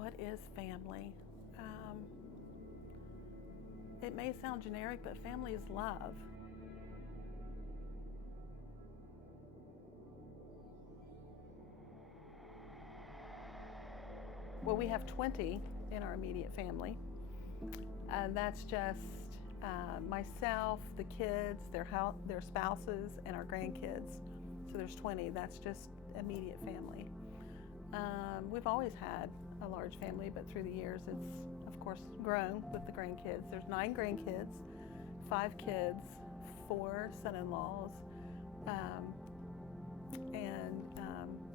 What is family? It may sound generic, but family is love. Well, we have 20 in our immediate family. And that's just myself, the kids, their spouses, and our grandkids. So there's 20. That's just immediate family. We've always had a large family, but through the years it's, of course, grown with the grandkids. There's 9 grandkids, 5 kids, 4 son-in-laws, and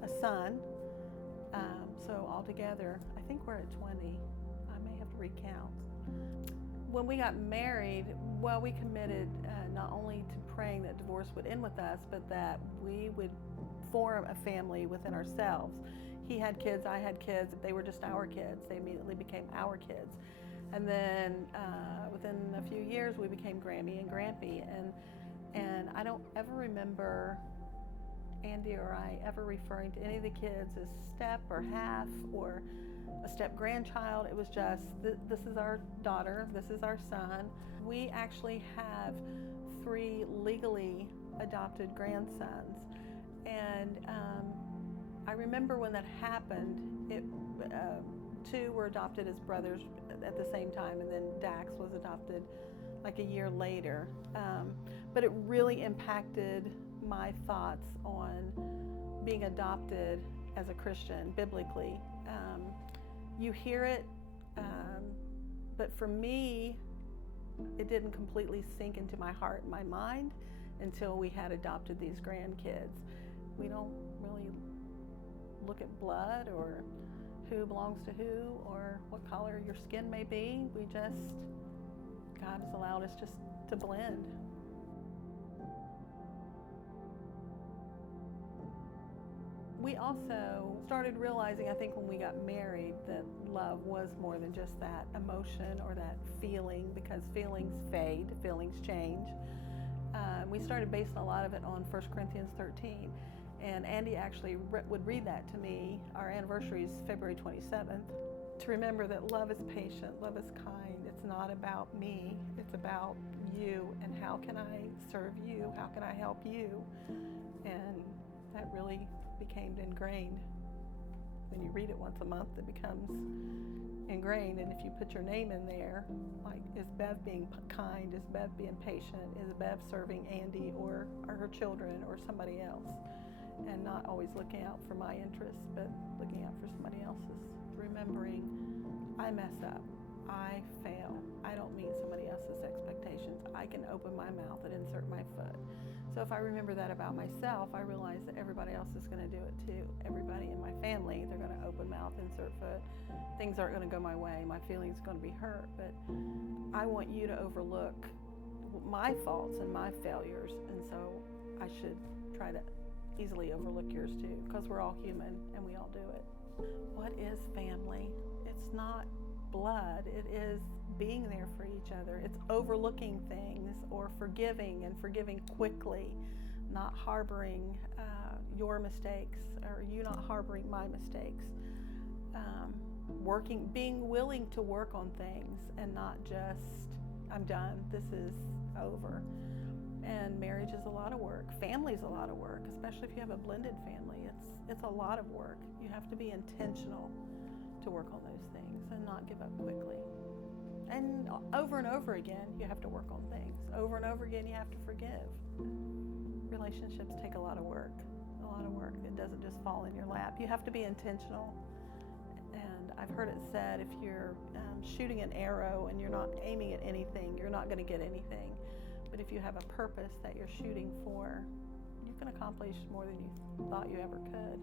a son. So altogether, I think we're at 20. I may have to recount. When we got married, well, we committed not only to praying that divorce would end with us, but that we would form a family within ourselves. He had kids, I had kids. They were just our kids. They immediately became our kids. And then within a few years, we became Grammy and Grampy. And I don't ever remember Andy or I ever referring to any of the kids as step or half or a step grandchild. It was just, this is our daughter, this is our son. We actually have 3 legally adopted grandsons. And I remember when that happened, 2 were adopted as brothers at the same time, and then Dax was adopted like a year later. But it really impacted my thoughts on being adopted as a Christian biblically. You hear it, but for me, it didn't completely sink into my heart and my mind until we had adopted these grandkids. We don't really look at blood or who belongs to who or what color your skin may be. God has allowed us just to blend. We also started realizing, I think when we got married, that love was more than just that emotion or that feeling, because feelings fade, feelings change. We started basing a lot of it on 1 Corinthians 13. And Andy actually would read that to me. Our anniversary is February 27th. To remember that love is patient, love is kind. It's not about me, it's about you and how can I serve you, how can I help you? And that really became ingrained. When you read it once a month, it becomes ingrained. And if you put your name in there, like, is Bev being kind? Is Bev being patient? Is Bev serving Andy or her children or somebody else? And not always looking out for my interests, but looking out for somebody else's. Remembering I mess up, I fail, I don't meet somebody else's expectations. I can open my mouth and insert my foot. So if I remember that about myself, I realize that everybody else is going to do it too. Everybody in my family, they're going to open mouth, insert foot. Things aren't going to go my way. My feelings are going to be hurt. But I want you to overlook my faults and my failures. And so I should try to easily overlook yours too, because we're all human and we all do it. What is family? It's not blood. It is being there for each other. It's overlooking things or forgiving and forgiving quickly, not harboring your mistakes or you not harboring my mistakes. Being willing to work on things and not just, I'm done, this is over. And marriage is a lot of work. Family's a lot of work, especially if you have a blended family. It's a lot of work. You have to be intentional to work on those things and not give up quickly. And over again, you have to work on things. Over and over again, you have to forgive. Relationships take a lot of work. It doesn't just fall in your lap. You have to be intentional. And I've heard it said, if you're shooting an arrow and you're not aiming at anything, you're not going to get anything. But if you have a purpose that you're shooting for, you can accomplish more than you thought you ever could.